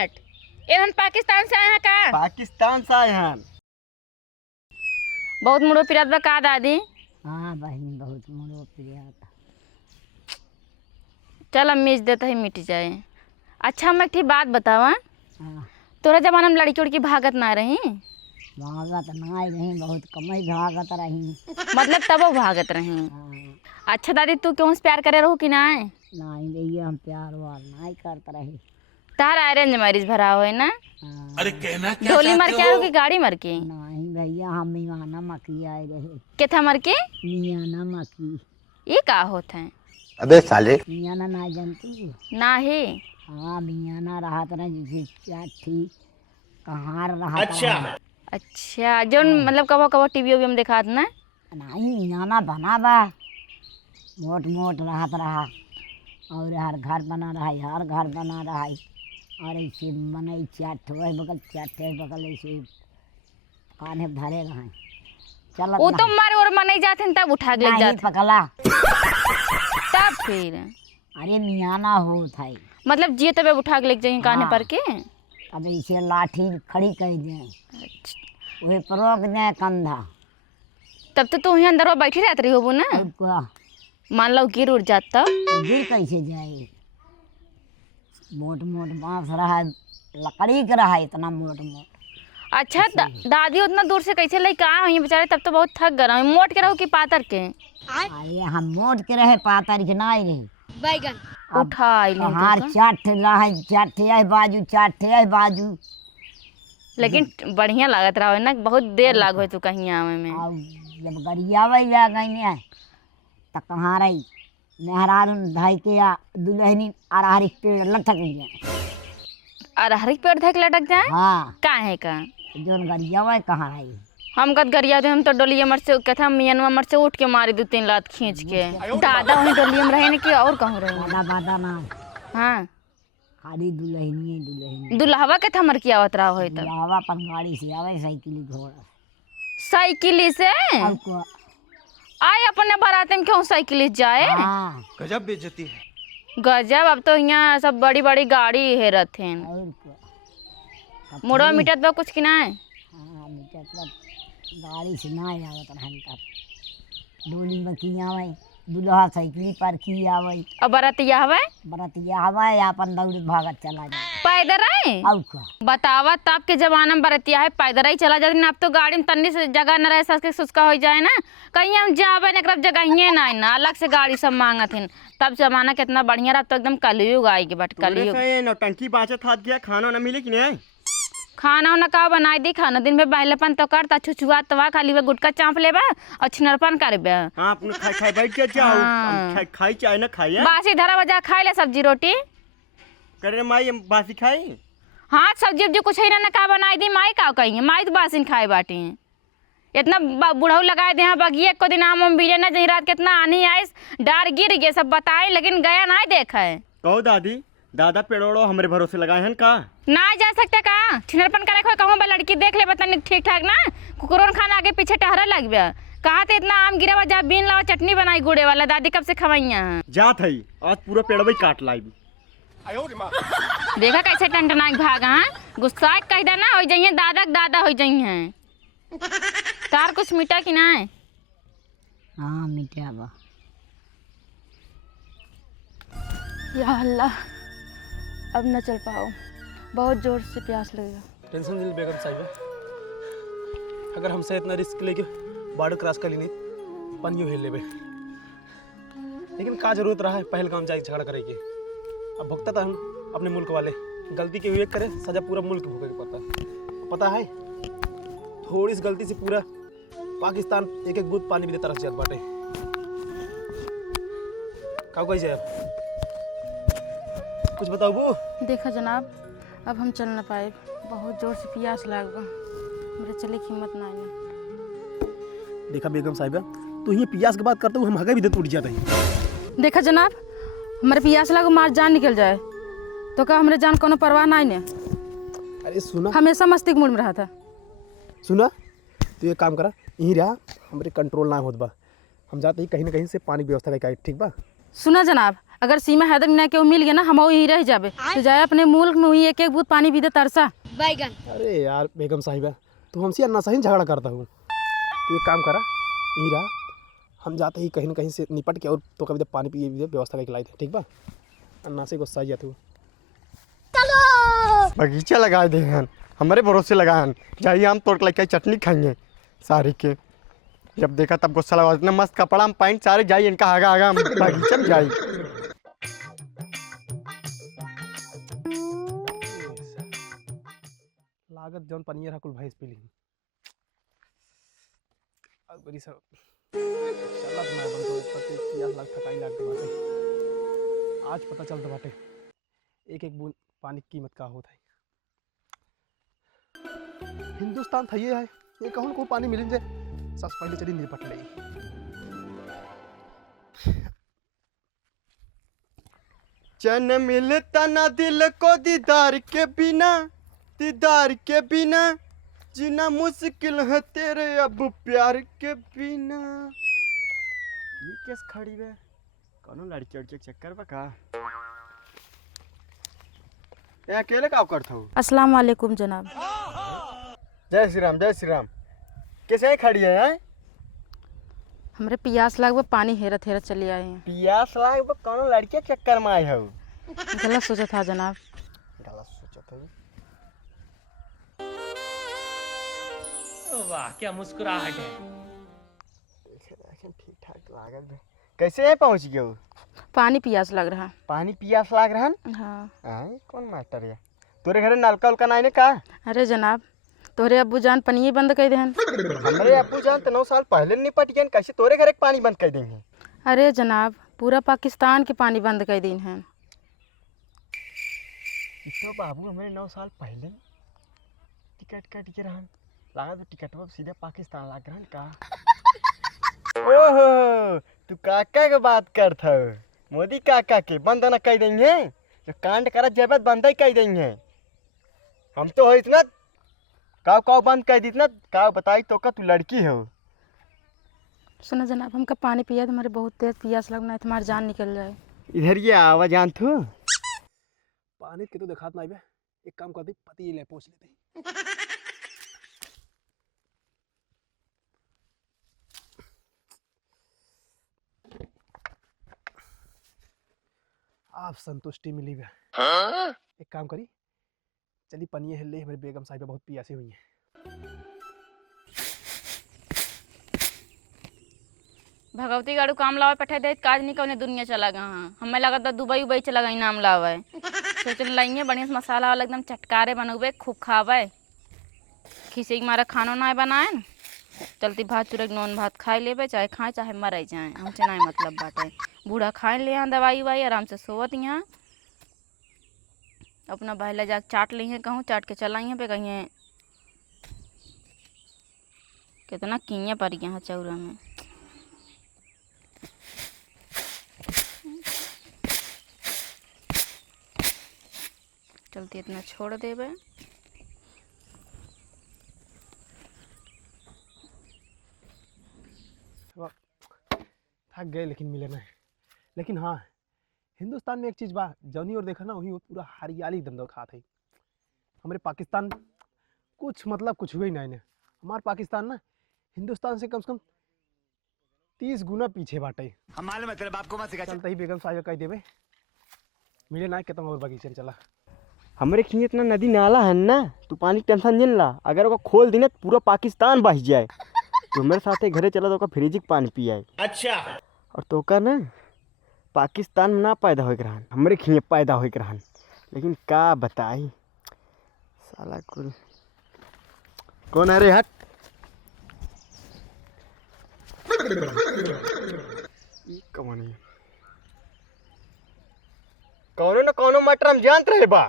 Minute. ये हम पाकिस्तान से आए हैं का? पाकिस्तान से आए हैं। बहुत मुड़ो पिरात बा का दादी? हाँ बहन बहुत मुड़ो पिरात। चल अम्मीज देता ही मिट जाए। अच्छा हम एक बात बतावा, हाँ तोरा जमाना में लड़की उड़की भागत ना रही? भागत ना रही, बहुत कम ही भागत रही। मतलब तब वो भागत रही। हाँ अच्छा दादी तू क्यों से प्यार करे रहू कि ना? नहीं भैया हम प्यार वार नहीं करते रहे। तारा अरेंज मैरिज भरा हो है ना? हाँ। अरे कहना क्या डोली मर चाहते के आए हो? कि गाड़ी मर के? नहीं भैया हम मियाना मकी आए रहे। केथा मर के? मियाना मकी। ये का होता है? अबे साले मियाना ना जानती हो? ना है। हाँ मियाना रहा था जैसे चाठी कहाँ रहा अच्छा। अच्छा जो मतलब कबो कबो टीवी में दिखात ना? नहीं मियाना बना बा मोट मोट रहत रहा और हर घर बना रहा है, हर घर बना रहा है और ऐसे बने चाट बगल ऐसे काने धरे रहे चल वो तो मर और मन नहीं जाते तब उठा के ले नहीं जाते पकला। तब फिर अरे मियाना हो था मतलब जिए तब उठा के ले जाइए काने हाँ। पर के? अब इसे लाठी खड़ी कर दें वही परोक दें कंधा। तब तो तू ही अंदर बैठी रहती रही हो ना? और क्या मान लो गिर उड़ जात तब? गिर कैसे जाए? मोट मोट बांस रहा है, लकड़ी का रहा है इतना मोट मोट। अच्छा दादी उतना दूर से कैसे लेके आए हैं बेचारे? तब तो बहुत थक गए रहो। मोट के रहो कि पातर के? अरे हम मोट के रहे पातर के नहीं रहे। बैगन उठा हार चाट रहे चाटे है बाजू। लेकिन बढ़िया लागत रहा है ना? बहुत देर लागो तू कहीं आवे में। अब जब गरियावे जा गई तो कहाँ रही मेहरारू धाई के या दुल्हनी अरहरी पेड़ लटक गया। अरहरी पेड़ धक लटक जाए? हाँ काहे का? जोन गरियावे कहाँ रही? हम कद गरिया थे, हम तो डोलिया मर से कहता मियनवा मर से उठ के मारी 2-3 लात खींच के। दादा वहीं डोलिया में रहे न कि और कहूँ रहे? दादा बादा ना हाँ खाली दुल्हनी दुल्हवा के थमर किया आवत रहा हो तब? दुल्हावा अपन गाड़ी से आवे साइकिल घोड़ा साइकिल से अब को आए अपने बारात में क्यों साइकिल से जाए? हाँ गजब बेइज्जती है। गजब अब तो यहाँ सब बड़ी बड़ी गाड़ी हेरत हैं। और को मुड़वा मिटत बा कुछ कि ना? हाँ मिटत गाड़ी से ना आवत रहन तब डोली में की आवे दुल्हा साइकिल पर की आवे अब बरातिया हवे बरतिया हवा या अपन दौड़ भागत चला जाए। पैदल आए? और का बतावा तब के जमाना में बरतिया है पैदल ही चला जाती। अब तो गाड़ी में तन्नी से जगह न रहे सस के सुस्का हो जाए ना, कहीं हम जावे न जगह ही ना ना अलग से गाड़ी सब मांगत हैं। तब जमाना कितना बढ़िया रहा, अब तो एकदम कलयुग आई के बट कलयुग। नौटंकी बाचत हाथ गया खाना ना मिले कि नहीं? खाना उना का बनाई दी? खाना दिन में बहलेपन तो करता छुछुआ तवा खाली वे गुटका चाँप लेबा और छिनरपन करबे। हाँ अपने खाई बैठ के जाओ। हाँ। खाई चाहे ना खाई बासी धरा बजा खाई ले सब्जी रोटी। करे माई बासी खाई। हाँ सब्जी उब्जी कुछ ही ना का बनाई दी माई का कहीं माई तो बासिन खाए बाटी। इतना बुढ़ऊ लगाए दे बगिए को दिन आम बीजे ना जही रात कितना आनी आइस डार गिर गए सब बताए लेकिन गया ना देखा है। कहो दादी दादा पेड़ोड़ो हमारे भरोसे लगाए हैं का? ना जा सकते का छिनरपन करे कोई कहूँ लड़की देख ले बता ठीक ठाक ना कुकुरन खाना आगे पीछे टहरा लग गया। कहाँ तो इतना आम गिरा हुआ जा बीन लाओ चटनी बनाई गुड़े वाला दादी कब से खवाइया जात है आज पूरा पेड़ भी काट लाई। देखा कैसे टंटनाक भागा। हाँ गुस्सा कह देना हो जाइए दादा हो जाइए। तार कुछ मीठा कि ना? हाँ मिटा बा। या अल्लाह अब न चल पाओ, बहुत जोर से प्यास लगेगा। टेंशन दिल बेगम साहिबा, अगर हमसे इतना रिस्क लेके बॉर्डर क्रॉस कर ली पनियो हिल लेबे, लेकिन का जरूरत रहा है पहलगाम जाके झगड़ा करे के? अब भुगता था हम अपने मुल्क वाले, गलती के विवेक करे सजा पूरा मुल्क भुगते पता है। थोड़ी सी गलती से पूरा पाकिस्तान एक एक बूंद पानी भी देता रह जात बाटे। का कही जाए कुछ बताओ वो? देखा जनाब अब हम चल ना पाए, बहुत जोर से प्यास लगा, मेरे चले की हिम्मत ना आई। देखा बेगम साहिबा तू ये प्यास की बात करते हुए हम हगे भी दे टूट जाते हैं। देखा जनाब हमारे प्यास लगा मार जान निकल जाए तो क्या हमारे जान कोनो परवाह नहीं ने? अरे सुना हमेशा मस्ती के मूड में रहा था। सुना तो ये काम करा यहीं रहा, हमारे कंट्रोल ना होत बा, हम जाते ही कहीं ना कहीं से पानी की व्यवस्था करके ठीक बा? सुना जनाब अगर सीमा हैदर मिना के मिल गया ना हम यहीं रह जाबे। तो जाए अपने मुल्क में वही एक एक बूंद पानी पी दे तरसा। अरे यार बेगम साहिबा, तू हमसे अन्ना सही झगड़ा करता हूँ। तू एक काम करा, यहीं रहा, हम जाते ही कहीं न कहीं से निपट के और तो कभी पानी पिए व्यवस्था करके लाई थे, ठीक बा? अन्ना से गुस्सा जा तू। बगीचा लगा दे हन, हमारे भरोसे लगा हन, जाइए हम तोड़ के लेके चटनी खाएंगे सारी के। जब देखा तब गुस्सा लगा, इतना मस्त कपड़ा हम पाइन सारे जाइए इनका आगा आगा हम बगीचा में जाइए। लागत जौन पनियर हकुल भैंस पी ली अब बड़ी सब चला तो मैं बंद हो पते पियास लाग थकाई लाग बाटे। आज पता चलता बाटे एक एक बूंद पानी की कीमत का होता है। हिंदुस्तान था ये है, ये कहूँ को पानी मिल जाए सबसे पहले चली निपट ले। चैन मिलता ना दिल को दीदार के बिना, दीदार के बिना जीना मुश्किल है तेरे अब प्यार के बिना। ये कैसे खड़ी है, कौनो लड़की उड़की के चक्कर में का? ये अकेले का करता हूँ? अस्सलाम वालेकुम जनाब। जय श्री राम, जय श्री राम। कैसे खड़ी है? हमरे पियास लागबे पानी हेरत हेरत चली आए हैं। पियास लाग कौनो लड़की के चक्कर में आई हो? गलत सोचा था जनाब। गलत सोचा था। वाह क्या मुस्कुराहट है। ठीक ठाक लागत है। कैसे पहुंच गए हो? पानी पियास लग रहा। पानी पियास लाग रहा है? हाँ। आए कौन मास्टर है? तोरे घरे नलका उलका नहीं ने का? अरे जनाब तोहरे अब्बू जान पनिये बंद कर देहन। हमरे अब्बू जान तो 9 साल पहले निपट गए, कैसे तोरे घरे पानी बंद कर देंगे? अरे जनाब पूरा पाकिस्तान के पानी बंद कर दिन है। तो बाबू हमारे 9 साल पहले टिकट कट के रहन, लगा तो टिकट वो सीधा पाकिस्तान लाग रहन का? ओहो तू काका के बात करत हो? मोदी काका के बंद न कर देंगे, जो कांड करत जेबत बंद ही कर देंगे। हम तो हो इतना काव काव बंद कर दी ना, काव बताई तो का तू लड़की हो? सुनो जनाब हमका पानी पिया तो हमारे बहुत तेज पियास लगना है, तुम्हारी जान निकल जाए। इधर ये आवाज जान तू पानी के तो दिखात नहीं बे, एक काम कर दे पति ले पूछ लेते। आप संतुष्टि मिली बे। एक काम करी चली पनिये हिल ले, हमारी बेगम साहिबा बहुत पियासी हुई है। भगवती गाड़ू काम लावे पठे दे काज नहीं कौने दुनिया चला गया। हाँ हमें लगा दुबई उबई चला गई नाम लावे। सोचने लाइए बढ़िया से मसाला वाला एकदम चटकारे बनोगे खूब खावे। खिसे के मारा खानो ना बनाए न चलती भात चुरे नॉन भात खाए लेवे, चाहे खाए चाहे मर जाए, हमसे ना मतलब बाटे। बूढ़ा खाए ले यहाँ दवाई वाई आराम से सोवत यहाँ अपना बहला जाके चाट ली है, कहूँ चाट के चलाई है पे कहीं कितना कीड़े पड़ गया है चौरा में। चलती इतना छोड़ देवे। थक गए लेकिन मिले नहीं। लेकिन हाँ हिंदुस्तान में एक चीज़ बा जौनी और देखा ना वही पूरा हरियाली दम खात है। हमारे पाकिस्तान कुछ मतलब कुछ हुआ ही नहीं है। हमारे पाकिस्तान ना हिंदुस्तान से कम 30 गुना पीछे बाटे। हमारे मतलब आपको मत सिखा। चलता ही बेगम साहिबा कह देवे मिले ना कितना और बगीचे में चला। हमारे खिए इतना नदी नाला है ना, तू पानी टेंशन नहीं ला। अगर वो खोल दी ना पूरा पाकिस्तान बह जाए। तो मेरे साथ घरे चला तो फ्रिज के पानी पियाए। अच्छा और तो का ना पाकिस्तान में ना पैदा हो रहन, हमारे खिए पैदा हो रहन। लेकिन का बताई साला कुल कौन है रे? हट कौन है? कौनो न कौनो मटर हम जानत रहे बा,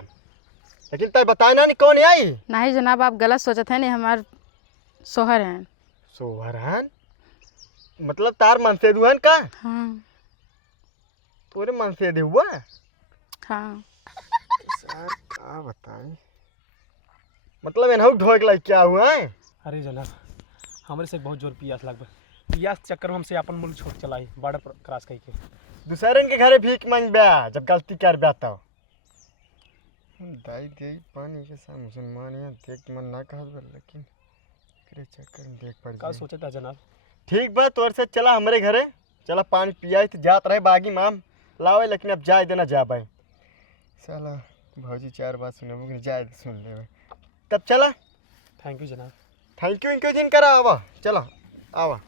लेकिन तय बताए ना नहीं कौन आई। नहीं जनाब आप गलत सोचते हैं, नहीं हमारे सोहर हैं। सोहरान मतलब तार मन से दुहन का? हाँ पूरे मन से दे हुआ। हाँ सर क्या बताएं, मतलब इन्हों ढोक लाइक क्या हुआ है? अरे जनाब हमारे से बहुत जोर पियास लग पियास चक्कर में हमसे अपन मुल्क छोड़ चलाई बॉर्डर क्रॉस करके। दूसरे के घरे भीख मांग बा जब गलती कर बा तो दाई दे पानी के साथ मुसलमान यहाँ देख मन ना कहा लेकिन करे चक्कर में देख पड़ का सोचा था जनाब? ठीक बा तोर से चला हमारे घरे चला पानी पिया तो जात रहे बागी माम लावे लेकिन अब जाए देना जा भाई साला भौजी 4 बात सुने जाए सुन ले तब चला। थैंक यू जनाब। थैंक यू इनको जिन करा आवा चला आवा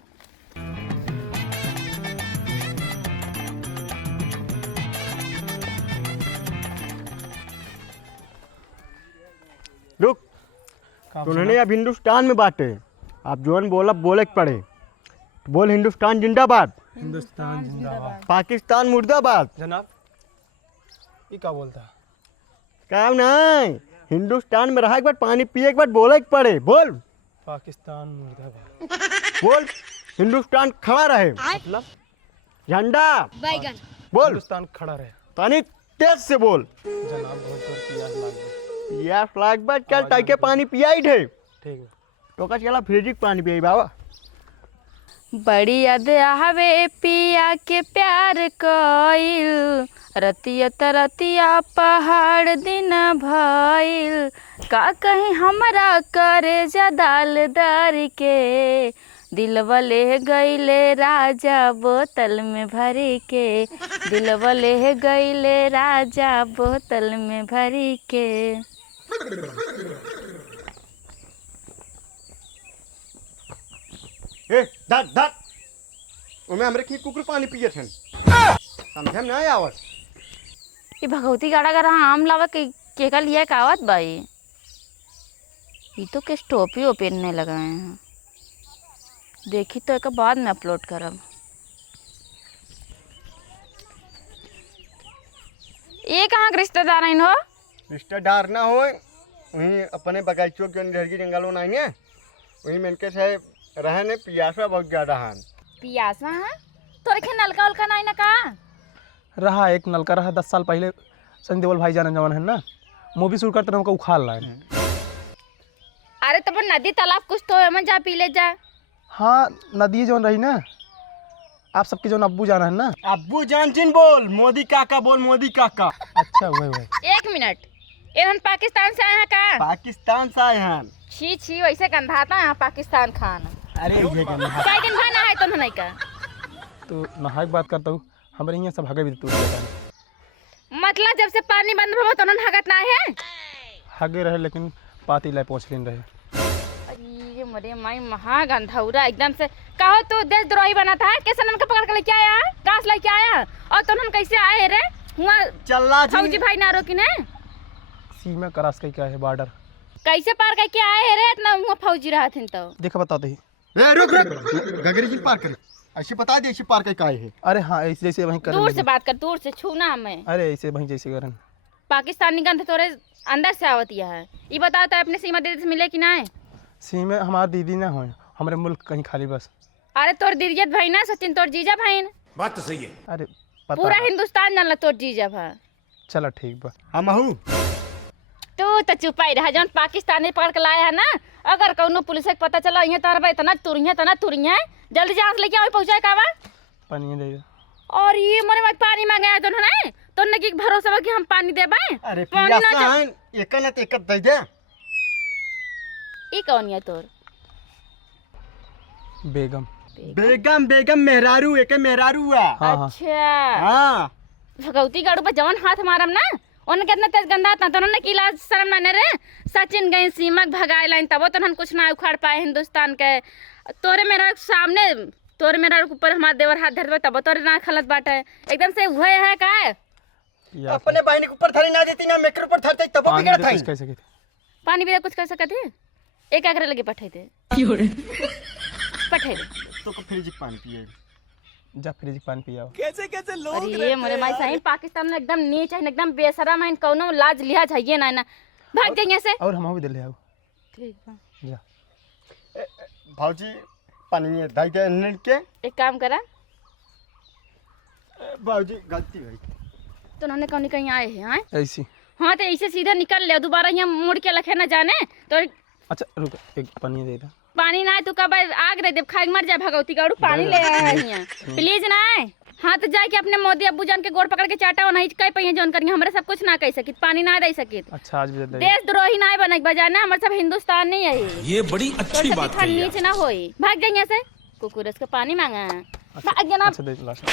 रुक उन्होंने अब हिंदुस्तान में बांटे आप जोन बोला बोले के पड़े बोल हिंदुस्तान जिंदाबाद हिंदुस्तान जिंदाबाद। पाकिस्तान मुर्दाबाद। जनाब ये क्या बोलता? काम नहीं हिंदुस्तान में रहा एक बार पानी पिए के बाद बोले के पड़े बोल पाकिस्तान मुर्दाबाद। बोल हिंदुस्तान खड़ा रहे मतलब झंडा बैगन बोल हिंदुस्तान खड़ा रहे। पानी तेज से बोल जनाब बहुत जोर प्यास लग गई। यार फ्लाग बाद चल टाइके पानी पिया ही थे ठीक है। तो का चला फ्रिज पानी पिया बाबा बड़ी याद आवे पिया के प्यार कइल रतिया तरतिया पहाड़ दिन भइल का कहीं हमरा करे जा दाल दर के दिलवा ले गईले राजा बोतल में भरी के दिलवा ले गईले राजा बोतल में भरी के। ए धर धर उमे हमरे की कुकुर पानी पिए थे समझे में नहीं आवत ये भगवती गाड़ा का आम लावा के का लिया कावत भाई ये तो किस टोपी ओ पहनने लगाए हैं देखी तो एक बाद में अपलोड करब। ये कहाँ के रिश्तेदार हैं हो? रिश्तेदार ना हो वहीं अपने बगीचों के अंदर की जंगलों में आएंगे वहीं में इनके से रहने पियासा बहुत ज़्यादा है। पियासा है तोरे के नलका उलका नहीं ना का? रहा एक नलका रहा 10 साल पहले सनी देओल भाई जान जवान है ना मूवी शूट करते हमको उखाड़ ला है। अरे तब नदी तालाब कुछ तो है जा पी ले जा। हाँ नदी जोन रही ना आप सबके जोन अब्बू जाना है ना। अब्बू जान जिन बोल मोदी काका बोल मोदी काका। अच्छा वही एक मिनट ये हम पाकिस्तान से आए हैं का? पाकिस्तान से आए हैं। छी छी वैसे गंधाता है पाकिस्तान खाना। अरे ये गंदा कई दिन भाई ना है तो नहीं का तो नहाए की बात करता हूँ हमारे यहाँ सब हगे भी तू मतलब जब से पानी बंद हुआ तो उन्होंने हगत ना है हगे रहे लेकिन पाती लाए पहुँच लेन रहे। अरे मरे माई महागंधौरा एकदम से कहो तो देशद्रोही बना था कैसे उनका पकड़ के लेके आया घास लेके आया और तुम कैसे आए रे हुआ चल्ला फौजी भाई ना रोकी ने सीमा क्रॉस का क्या है बॉर्डर कैसे पार करके आए रे इतना हुआ फौजी रहा थे तो देखा बताते ही। रुक रुक गगरी जी पार कर ऐसे बता दे ऐसे पार का है। अरे हाँ ऐसे जैसे वहीं कर दूर से बात कर दूर से छूना हमें। अरे ऐसे वहीं जैसे करन पाकिस्तानी गंध तोरे अंदर से आवतिया है ये बताओ तो अपने सीमा दीदी से मिले कि ना? सीमा हमारी दीदी ना हो हमारे मुल्क कहीं खाली बस। अरे तोर दीदियत भाई ना सचिन तोर जीजा भाई बात तो सही है। अरे पता पूरा हिंदुस्तान जानला तोर जीजा भाई। चलो ठीक बा हम हूँ तू तो चुपाई रहा जौन पाकिस्तानी पकड़ के लाया है ना अगर कौनो पुलिस के पता चला यहाँ तार इतना तुरिया जल्दी जांच लेके आओ पहुंचाए कावा पानी दे दे। और ये मोरे भाई पानी मांगे तो ना तो न की भरोसा बा कि हम पानी देबे। अरे पानी ना पियासा है एक न एक दे दे। ई कौन है तोर? बेगम बेगम बेगम मेहरारू एक मेहरारू है। हाँ हाँ अच्छा हाँ भगवती गाड़ू पर जवन हाथ मारम ना उन्हें कितना तेज गंदा था तो उन्होंने की लाज शर्म ना रे सचिन गई सीमक भगाए लाइन तब तो उन्होंने कुछ ना उखाड़ पाए हिंदुस्तान के तोरे मेरा सामने तोरे मेरा ऊपर हमारा देवर हाथ धरबे तब तोरे ना खलत बाटे एकदम से हुए है का अपने बहन के ऊपर थरी ना देती ना मेकर ऊपर थरते तब पानी बिगड़ दे था। कुछ कैसे कहते पानी भी कुछ कर सकते एक आगरे लगे पठाई दे पठाई दे तो को फ्रिज के पानी पिए जा फ्रिज पानी पिया अरे ये मोरे माई सही पाकिस्तान में एकदम नीच है एकदम बेशरम है कौनो लाज लिहाज है ये ना भाग जाइए से। और हम भी दे ले आओ ठीक बा जा भाजी पानी ये दाई दे न के एक काम करा भाजी गलती हुई तो उन्होंने कहीं कहीं आए हैं हाँ? ऐसी हाँ तो ऐसे सीधा निकल ले दोबारा यहाँ मुड़ के लखे ना जाने तो अच्छा रुक एक पानी दे दे। पानी ना तू कब आग दे दे खाई मर जाए भगवती गाड़ू पानी ले आया है यहाँ प्लीज ना हाँ तो जाके अपने मोदी अब्बू जान के गोड़ पकड़ के चाटा नहीं कह पाइए जौन करिए हमरे सब कुछ ना कह सकित पानी ना दे सकित। अच्छा आज भी दे देशद्रोही ना बने बजाना हमारे सब हिंदुस्तान नहीं है ये बड़ी अच्छी बात है नीचे ना होई भाग जाइए यहाँ से कुकुर इसका पानी मांगा भाग जाना। अच्छा दे लास्ट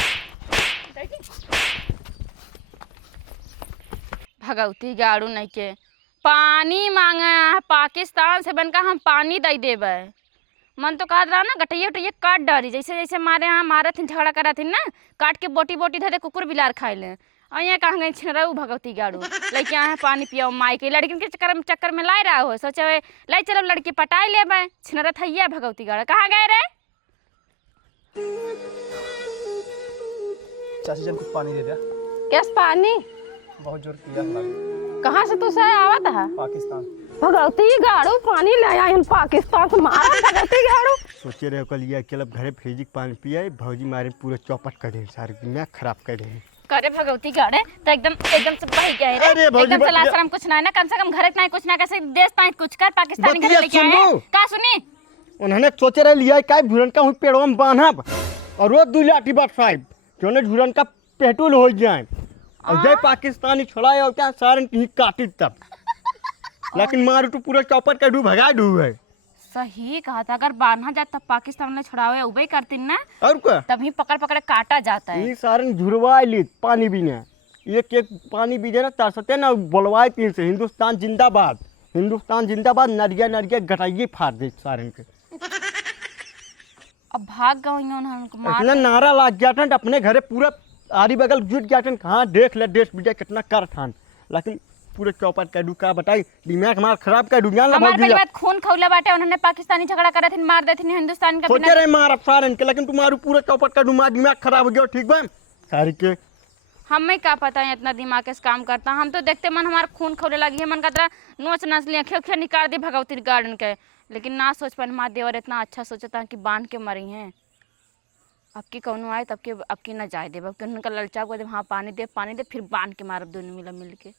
भगवती गाड़ू नहीं के पानी मांगा पाकिस्तान से बनकर हम पानी दे देबे। मन तो कहा रहा ना गटैया उटैया काट डाली जैसे जैसे मारे यहाँ मारे थे झगड़ा करा थे ना काट के बोटी बोटी धरे कुकुर बिलार खाए ले और यहाँ कहाँ गई छिनराऊ भगवती गाड़ू लड़के यहाँ पानी पियाओ माई के लड़किन के चक्कर में ला रहा हो सोचे लाई चलो लड़की पटाई ले छिनरत है भगवती गाड़ू कहाँ गए रे। चाची जान कुछ पानी दे दिया कैस पानी बहुत जोर पिया लगा कहाँ से तू से आवत है पाकिस्तान भगवती गाड़ू पानी ले आए पाकिस्तान से मारा भगवती गाड़ू सोचे रहे कल ये अकेला घरे फ्रिज पानी पिया भौजी मारे पूरा चौपट कर दे सारे दिमाग खराब कर दे करे भगवती गाड़े तो एकदम एकदम से बही गए रे अरे भौजी एकदम से लाशरम कुछ ना है ना कम से कम घर ना कुछ ना कैसे देश ताई कुछ कर पाकिस्तानी घर लेके आए का सुनी उन्होंने सोचे रहे लिया काय झुरन का पेड़ों में बांधब और रोज 2 लाठी बात साहब क्यों ने झुरन का पेट्रोल हो जाए और जय पाकिस्तानी छोड़ाए और क्या सारे ही काटी तब लेकिन मारू तो पूरा चौपट का डूब भगा डूब है। सही कहा था अगर बांधा जाता तब पाकिस्तान ने छुड़ावे उबे करती ना और क्या तभी पकड़ पकड़ काटा जाता है। ये सारे झुरवा ली पानी पीने एक एक पानी पीजे ना तरसते ना बोलवाए 3 से हिंदुस्तान जिंदाबाद नरिया नरिया गटाइए फाड़ दे सारे के। अब भाग गए उनको मार इतना नारा लाग गया था अपने घरे पूरा आरी बगल जुट गया था कहाँ देख ले देश विजय कितना कर था लेकिन पूरे चौपट का डुका बताई दिमाग मार खराब का डुगा ना हमारे पहली बात खून खौला बाटे उन्होंने पाकिस्तानी झगड़ा करे थे मार देते हिंदुस्तान का सोचे रहे मार सारन के लेकिन तुम्हारू पूरा चौपट का डुमा दिमाग खराब हो गया ठीक बा सारी के हमें क्या पता है इतना दिमाग कैसे काम करता हम तो देखते मन हमारा खून खौले लगी है मन का नोच नाच लिया खे निकाल दी भगवती गार्डन के लेकिन ना सोच पाए हमारे देवर इतना अच्छा सोचता कि बांध के मरी हैं अब की कौन आए तब के अब की ना जाए दे उनका ललचा को हाँ पानी दे फिर बांध के मारब दोनों मिल के।